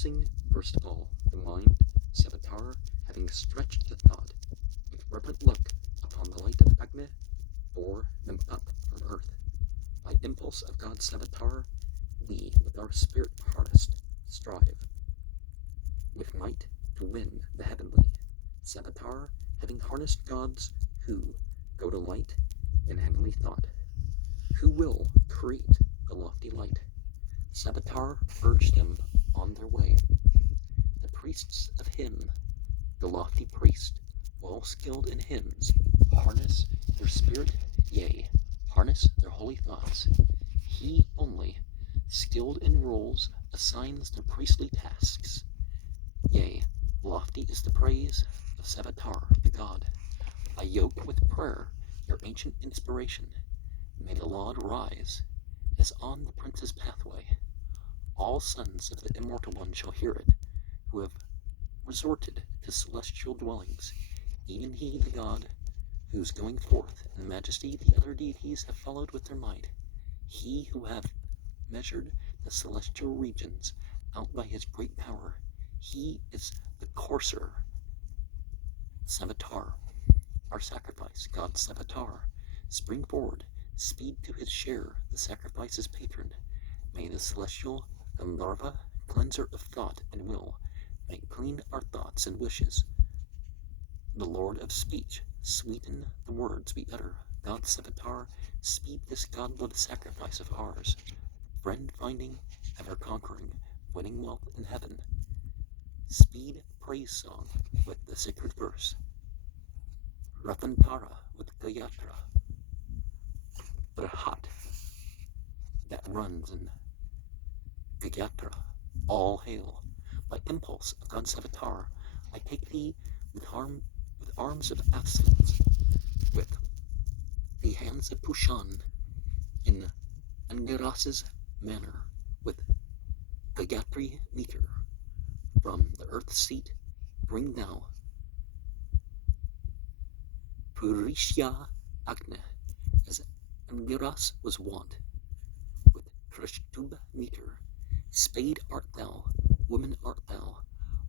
harnessing first of all the mind, Savitar, having stretched the thought, with reverent look upon the light of Agni, bore them up from earth. By impulse of God's Savitar, we, with our spirit harnessed, strive with might to win the heavenly. Savitar, having harnessed gods who go to light in heavenly thought, who will create the lofty light. Savitar urged them on their way. The priests of him, the lofty priest, well skilled in hymns, harness their spirit, yea, harness their holy thoughts. He only, skilled in roles, assigns their priestly tasks. Yea, lofty is the praise of Savitar, the god. I yoke with prayer your ancient inspiration. May the laud rise, as on the prince's pathway. All sons of the Immortal One shall hear it, who have resorted to celestial dwellings, even he, the god, whose going forth in majesty the other deities have followed with their might. He who hath measured the celestial regions out by his great power, he is the courser, Savitar. Our sacrifice, God Savitar, spring forward, speed to his share, the sacrifice's patron. May the celestial Gandharva, cleanser of thought and will, make clean our thoughts and wishes. The Lord of speech, sweeten the words we utter. God Savitar, speed this God-loved sacrifice of ours. Friend finding, ever conquering, winning wealth in heaven. Speed praise song with the sacred verse. Ratantara with Gayatra. Brahat that runs in Gayatra. All hail. By impulse of God Savitar, I take thee with arms of absence, with the hands of Pushan, in Angiras's manner, with Gayatri meter. From the earth's seat, bring thou Purishya Agni, as Angiras was wont, with Krishtub meter. Spade art thou, woman art thou,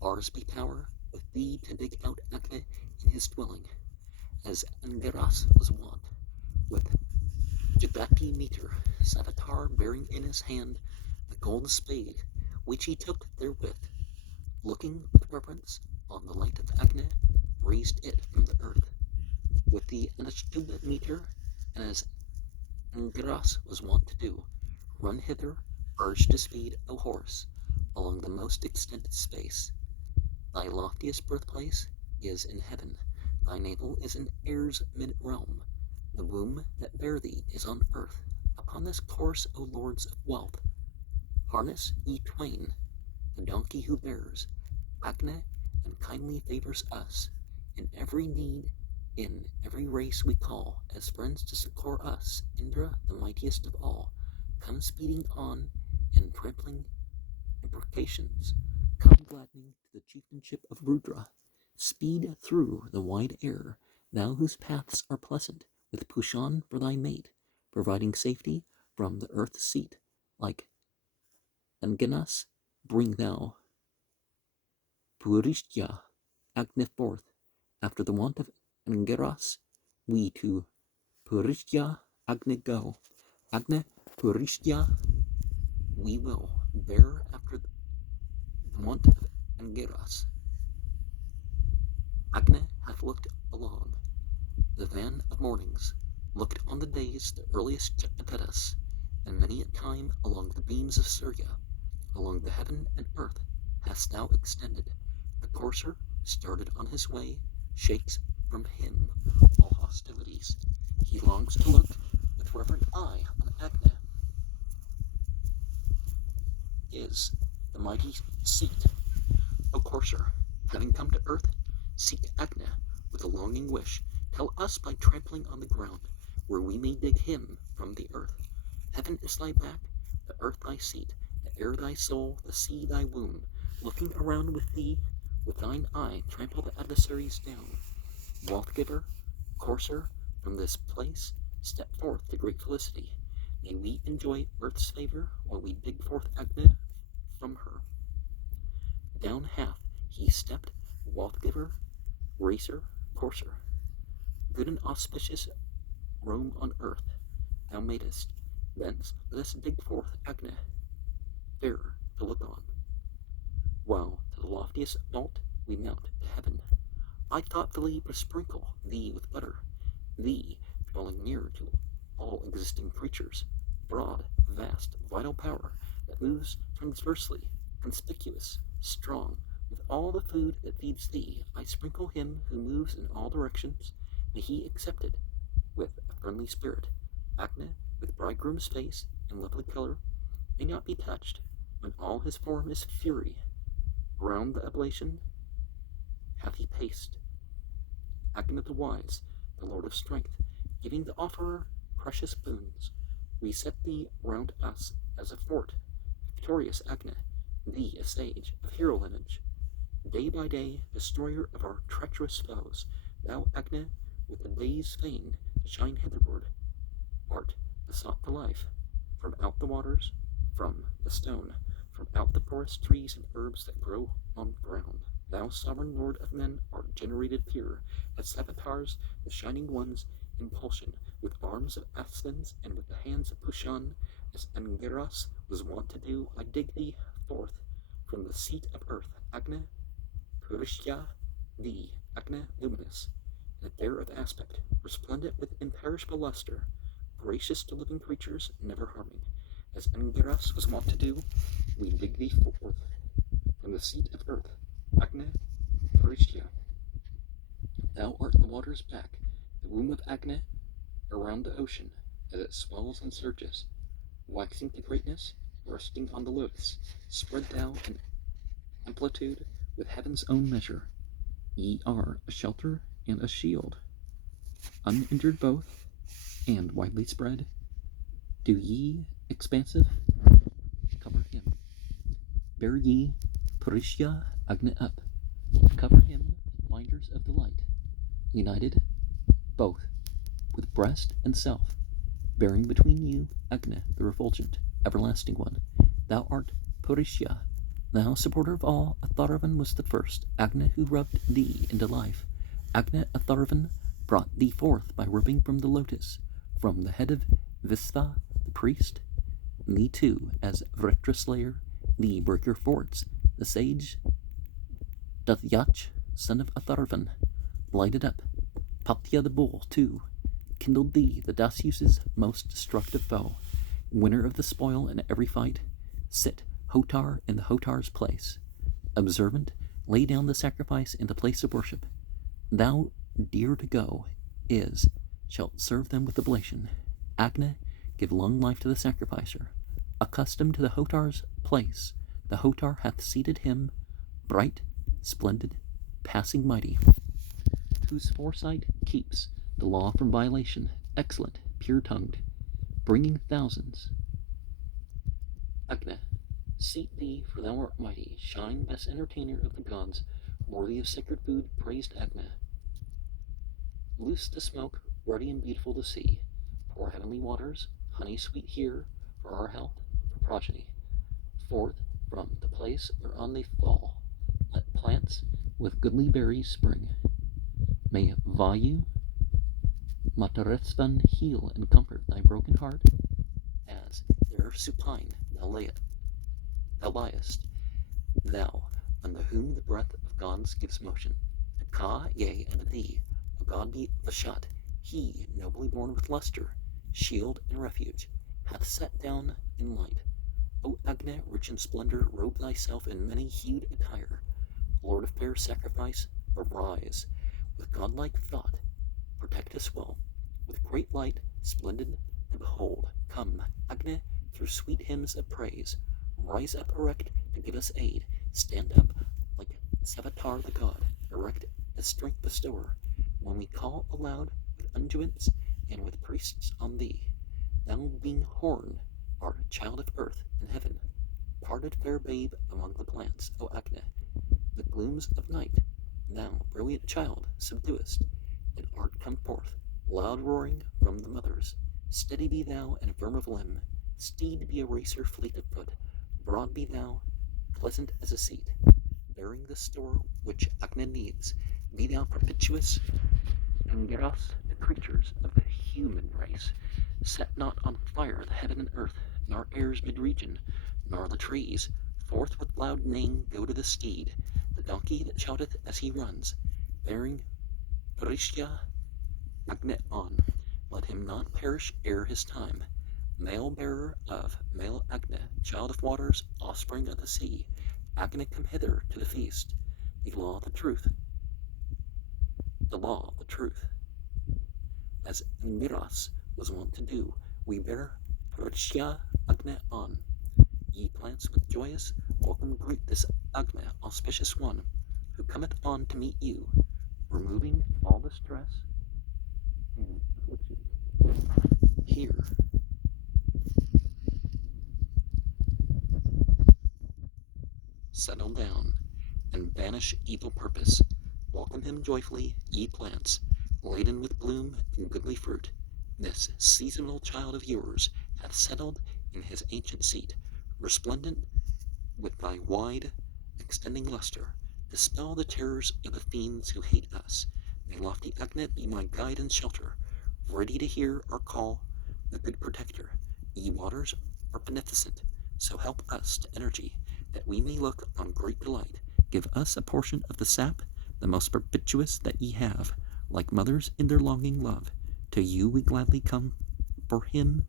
ours be power, with thee to dig out Agni in his dwelling, as Angiras was wont, with Jagati meter, Savitar bearing in his hand the gold spade, which he took therewith, looking with reverence on the light of Agni, raised it from the earth, with the Anashtub meter, and as Angiras was wont to do, run hither, urge to speed, O horse, along the most extended space. Thy loftiest birthplace is in heaven, thy navel is in air's mid-realm, the womb that bare thee is on earth. Upon this course, O lords of wealth, harness ye twain, the donkey who bears Agni and kindly favors us, in every need, in every race we call, as friends to succor us. Indra, the mightiest of all, come speeding on, and trampling imprecations, come gladdening to the chieftainship of Rudra. Speed through the wide air, thou whose paths are pleasant, with Pushan for thy mate, providing safety from the earth's seat. Like Anginas, bring thou Purishya Agni forth. After the want of Angiras, we to Purishya Agni go. Agni Purishya we will bear after the want of Angiras. Agni hath looked along the van of mornings, looked on the days the earliest Vedas, and many a time along the beams of Surya, along the heaven and earth hast thou extended. The courser started on his way, shakes from him all hostilities. He longs to look with reverent eye on Agni. Is the mighty seat. O courser, having come to earth, seek Agni with a longing wish. Tell us by trampling on the ground, where we may dig him from the earth. Heaven is thy back, the earth thy seat, the air thy soul, the sea thy womb. Looking around with thee, with thine eye, trample the adversaries down. Wealth giver, courser, from this place, step forth to great felicity. May we enjoy earth's favor while we dig forth Agni from her. Down half he stepped, wealth-giver, racer, courser. Good and auspicious Rome on earth, thou madest. Thence let us dig forth Agna, fairer to look on. While to the loftiest vault we mount to heaven, I thoughtfully besprinkle thee with butter, thee dwelling near to all existing creatures, broad, vast, vital power that moves transversely, conspicuous, strong, with all the food that feeds thee. I sprinkle him who moves in all directions, may he accept it with a friendly spirit. Agna, with bridegroom's face and lovely color, may not be touched when all his form is fury. Round the oblation hath he paced. Agna the wise, the Lord of strength, giving the offerer precious boons. We set thee round us as a fort, victorious Agna, thee a sage of hero lineage. Day by day, destroyer of our treacherous foes, thou Agna, with the day's fane to shine hitherward, art besought for life, from out the waters, from the stone, from out the forest trees and herbs that grow on ground. Thou sovereign lord of men art generated pure, as avatars, the shining ones, impulsion, with arms of Athens and with the hands of Pushan, as Angeras was wont to do. I dig thee forth from the seat of earth, Agna, Purishya, thee, Agna luminous, and fair of aspect, resplendent with imperishable luster, gracious to living creatures, never harming. As Angeras was wont to do, we dig thee forth from the seat of earth, Agna, Purishya. Thou art the water's back, the womb of Agna, around the ocean, as it swells and surges, waxing to greatness, resting on the lotus, spread thou in amplitude with heaven's own measure. Ye are a shelter and a shield, uninjured both, and widely spread. Do ye, expansive, cover him. Bear ye, Purishya, Agna up. Cover him, finders of the light. United, both, with breast and self, bearing between you Agna, the refulgent, everlasting one. Thou art Purishya, thou supporter of all. Atharvan was the first, Agna who rubbed thee into life. Agna Atharvan brought thee forth by rubbing from the lotus, from the head of Vistha, the priest. Thee too, as Vretra slayer, thee breaker forts, the sage Dathyach, son of Atharvan, lighted up. Patya the bull, too, kindled thee, the Dasyus's most destructive foe, winner of the spoil in every fight. Sit, Hotar, in the Hotar's place. Observant, lay down the sacrifice in the place of worship. Thou, dear to go, shalt serve them with oblation. Agna, give long life to the sacrificer. Accustomed to the Hotar's place, the Hotar hath seated him, bright, splendid, passing mighty, whose foresight keeps the law from violation, excellent, pure-tongued, bringing thousands. Agna, seat thee, for thou art mighty, shine, best entertainer of the gods, worthy of sacred food, praised Agna. Loose the smoke, ruddy and beautiful to see. Pour heavenly waters, honey sweet here, for our health, for progeny. Forth from the place whereon they fall, let plants with goodly berries spring. May Vayu, Mataresthan, heal and comfort thy broken heart, as there supine thou liest, thou, unto whom the breath of gods gives motion. To Ka, yea, and to thee, a god be Vashat, he, nobly born with luster, shield and refuge, hath set down in light. O Agna, rich in splendor, robe thyself in many-hued attire. Lord of fair sacrifice, arise, with godlike thought, protect us well, with great light, splendid to behold. Come, Agna, through sweet hymns of praise, rise up erect to give us aid. Stand up like Savitar the god, erect as strength bestower, when we call aloud with unguents and with priests on thee. Thou being horn, art child of earth and heaven, parted fair babe among the plants, O Agna, the glooms of night, thou, brilliant child, subduest, and art come forth, loud roaring from the mothers. Steady be thou and firm of limb, steed be a racer fleet of foot, broad be thou, pleasant as a seat. bearing the store which Agni needs. Be thou propitious, and get us, the creatures of the human race. Set not on fire the heaven and earth, nor air's mid-region, nor the trees. Forth with loud neighing go to the steed, the donkey that shouteth as he runs, bearing Parishya Agni on. Let him not perish ere his time. Male bearer of male Agni, child of waters, offspring of the sea. Agni, come hither to the feast. The law, the truth. The law, the truth. As Miras was wont to do, we bear Parishya Agni on. Ye plants with joyous welcome greet this Agni, auspicious one, who cometh on to meet you, removing all the stress and affliction. Here, settle down and banish evil purpose. Welcome him joyfully, ye plants, laden with bloom and goodly fruit. This seasonal child of yours hath settled in his ancient seat, resplendent with thy wide extending luster. Dispel the terrors of the fiends who hate us. May lofty Agni be my guide and shelter, ready to hear our call, the good protector. Ye waters are beneficent, so help us to energy, that we may look on great delight. Give us a portion of the sap, the most perpetuous that ye have, like mothers in their longing love. To you we gladly come, for him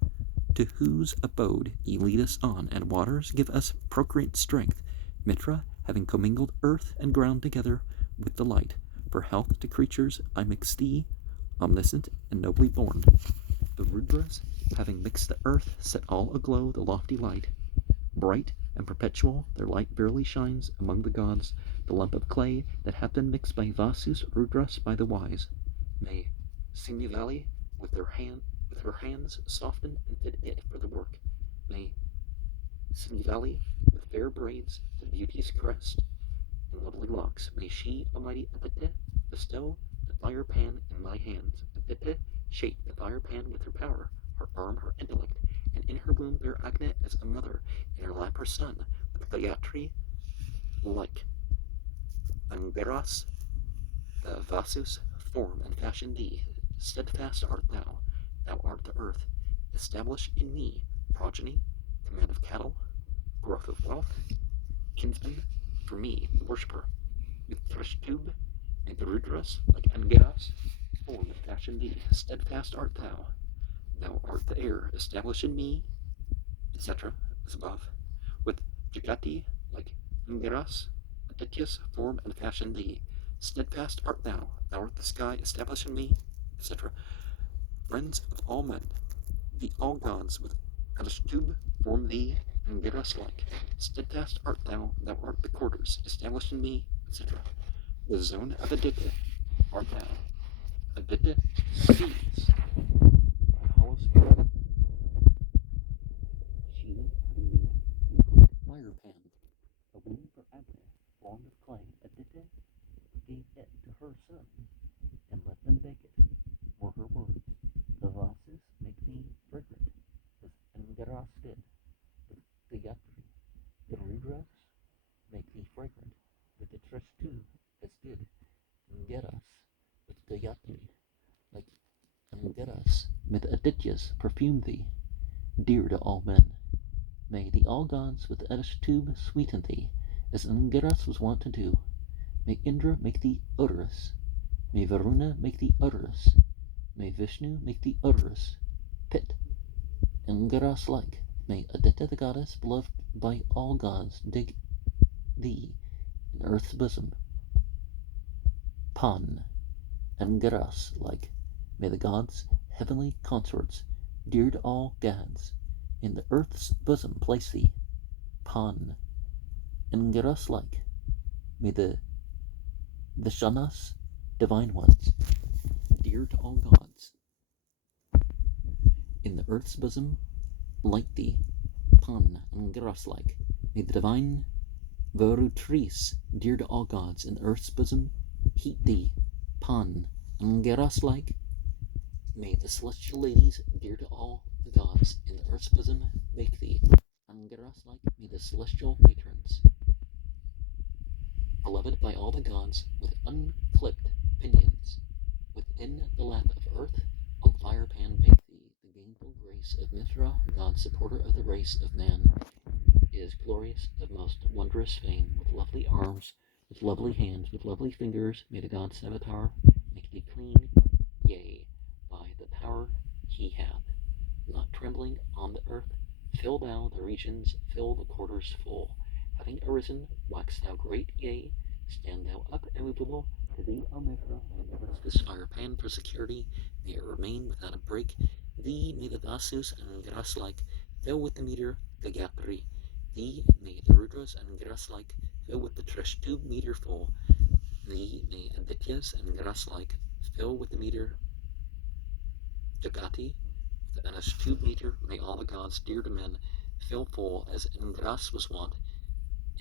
to whose abode ye lead us on, and waters give us procreant strength. Mitra, having commingled earth and ground together with the light, for health to creatures I mix thee, omniscient and nobly born. The Rudras, having mixed the earth, set all aglow the lofty light. Bright and perpetual, their light barely shines among the gods, the lump of clay that hath been mixed by Vasus Rudras by the wise. May Sinivali with her hands soften and fit it for the work. May Sinivali with fair braids, the beauteous crest, and lovely locks, may she, almighty Adhyaya, bestow the fire pan in my hands. Adhyaya shape the fire pan with her power, her arm, her intellect, and in her womb bear Agni as a mother, in her lap her son, with Gayatri like. Angaras, the Vasus, form and fashion thee. Steadfast art thou, thou art the earth. Establish in me progeny, command of cattle, growth of wealth, kinsman for me, the worshipper, with thresh tube and the Rudras, like Angaras, form and fashion thee. Steadfast art thou, thou art the air. Establish in me, etc., as above, with Jagati, like Angaras, Adityas, form and fashion thee. Steadfast art thou, thou art the sky. Establish in me, etc. Friends of all men, the all gods with Adashtub form thee and get us like. Steadfast art thou, thou art the quarters. Establish in me, etc. The zone of Aditya art thou. Aditya sees hollow spirit. She having made complete fire pan, a womb for Agni, formed of clay. Aditya gave it to her son, and let them bake it. Were her words, the Vasus make thee fragrant, as Angaras did, with the Yatri. The Rudras make thee fragrant, with the Trishtu, as did Angaras, with the Yatri. Like Angaras, with Adityas perfume thee, dear to all men. May the all gods with Adashtub sweeten thee, as Angaras was wont to do. May Indra make thee odorous. May Varuna make thee odorous. May Vishnu make thee odorous. Pit, Angaras like. May Aditya the goddess, beloved by all gods, dig thee in earth's bosom. Pan, Angaras like. May the gods, heavenly consorts, dear to all gods, in the earth's bosom place thee. Pan, Angaras like. May the Vishanas, divine ones, dear to all gods, in the earth's bosom light thee. Pan, Angaras like. May the divine Varutris, dear to all gods, in the earth's bosom heat thee. Pan, Angaras like. May the celestial ladies, dear to all the gods, in the earth's bosom make thee. Angaras like. May the celestial matrons beloved by all the gods, with unclipped pinions. Within the lap of earth, on fire pan bathe thee, the gainful grace of Mithra, God supporter of the race of man, is glorious of most wondrous fame, with lovely arms, with lovely hands, with lovely fingers, may the god Savitar make thee clean, yea, by the power he hath, not trembling on the earth, fill thou the regions, fill the quarters full. Having arisen, wax thou great, yea, stand thou up immovable, to thee, O Mithra, and give us this fire pan for security, may it remain without a break. Thee may the Vasus and grass-like fill with the meter, the Gapri. Thee may the Rudras and grass-like fill with the Trishtub meter full. Thee may Adityas and grass-like fill with the meter Jagati, with an Ashtub meter. May all the gods dear to men fill full, as Indras was wont.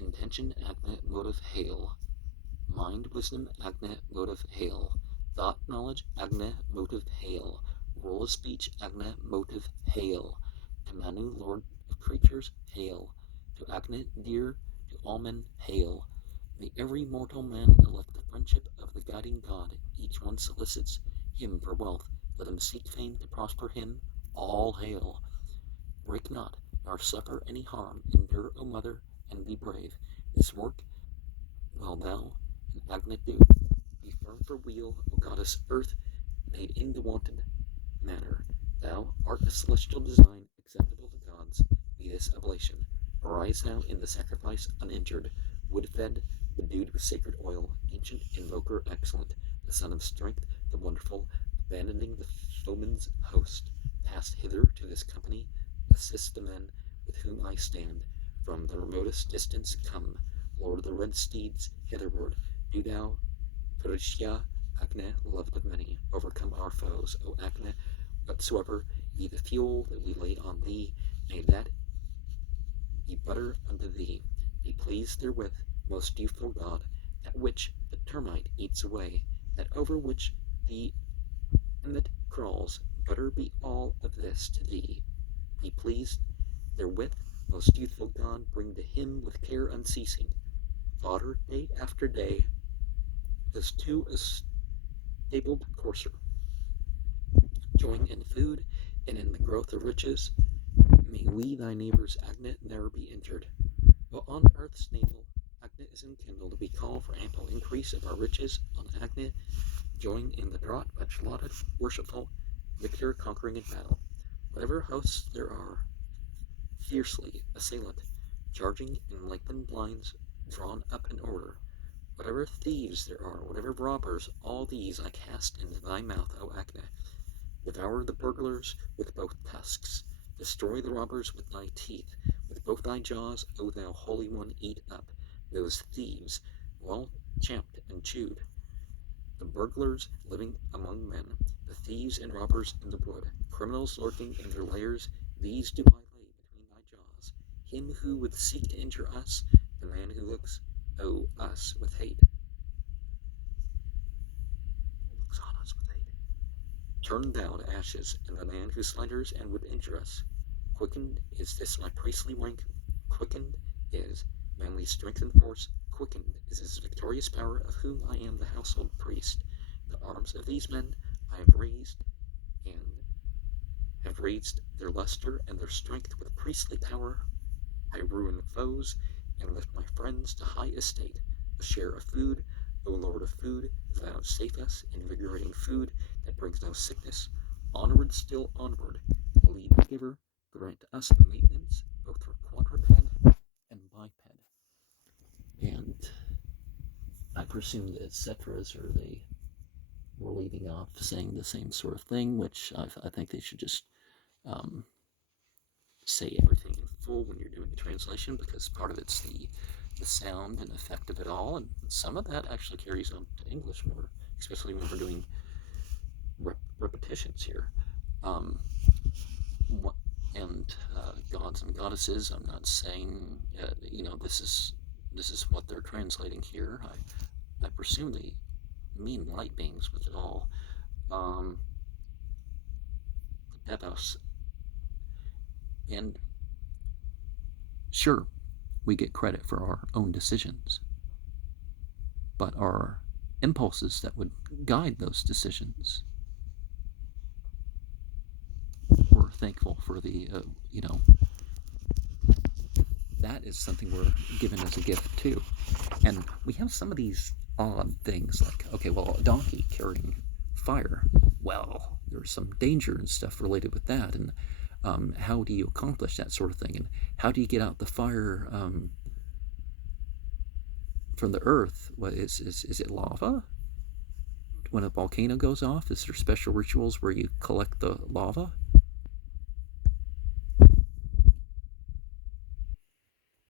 Intention, Agna, motive, hail. Mind, wisdom, Agna, motive, hail. Thought, knowledge, Agna, motive, hail. Rule of speech, Agna, motive, hail. To Manu, lord of creatures, hail. To Agna, dear to all men, hail. May every mortal man elect the friendship of the guiding god. Each one solicits him for wealth. Let him seek fame to prosper him. All hail. Break not, nor suffer any harm. Endure, O mother, and be brave. This work will thou and Agna do. Be firm for weal, O goddess earth, made in the wonted manner. Thou art a celestial design, acceptable to gods. Be this oblation. Arise thou in the sacrifice uninjured, wood-fed, bedewed with sacred oil, ancient invoker excellent, the son of strength, the wonderful, abandoning the foeman's host, passed hither to this company, assist the men with whom I stand, from the remotest distance come, Lord of the red steeds, hitherward, do thou, Purishya, Agna, loved of many, overcome our foes, O Agna, whatsoever be the fuel that we lay on thee, may that be butter unto thee. Be pleased therewith, most youthful god, at which the termite eats away, that over which the emmet crawls, butter be all of this to thee. Be pleased therewith, most youthful god, bring to him with care unceasing, fodder day after day, as to a stabled courser. Join in food and in the growth of riches. May we, thy neighbors, Agna, ne'er be injured. While on earth's navel Agna is enkindled, we call for ample increase of our riches on Agna. Join in the draught, much lauded, worshipful, victor conquering in battle. Whatever hosts there are, fiercely assailant, charging in lengthened lines, drawn up in order. Whatever thieves there are, whatever robbers, all these I cast into thy mouth, O Agna. Devour the burglars with both tusks. Destroy the robbers with thy teeth. With both thy jaws, O thou Holy One, eat up those thieves, well champed and chewed. The burglars living among men, the thieves and robbers in the wood, criminals lurking in their lairs, these do I lay between thy jaws. Him who would seek to injure us, the man who looks, O us, with hate. Looks on us with hate. Turn thou to ashes, and the man who slanders and would injure us. Quickened is this my priestly rank, quickened is manly strength and force, quickened is his victorious power, of whom I am the household priest. The arms of these men I have raised, and have raised their luster and their strength with priestly power. I ruin foes, and lift my friends to high estate. A share of food, O Lord of food, vouchsafe us invigorating food that brings no sickness. Onward, still onward, lead the giver, grant us the maintenance, both for quadruped and biped. And I presume the etceteras are they were leaving off saying the same sort of thing, which I think they should just say everything in full when you're doing a translation, because part of it's the sound and effect of it all, and some of that actually carries on to English more, especially when we're doing repetitions here. And gods and goddesses, I'm not saying this is what they're translating here. I presume they mean light beings, which is all the Devas. And sure, we get credit for our own decisions, but are impulses that would guide those decisions. We're thankful for the, that is something we're given as a gift too. And we have some of these odd things like, okay, well, a donkey carrying fire. Well, there's some danger and stuff related with that. And how do you accomplish that sort of thing? And how do you get out the fire from the earth? What is it lava? When a volcano goes off, is there special rituals where you collect the lava?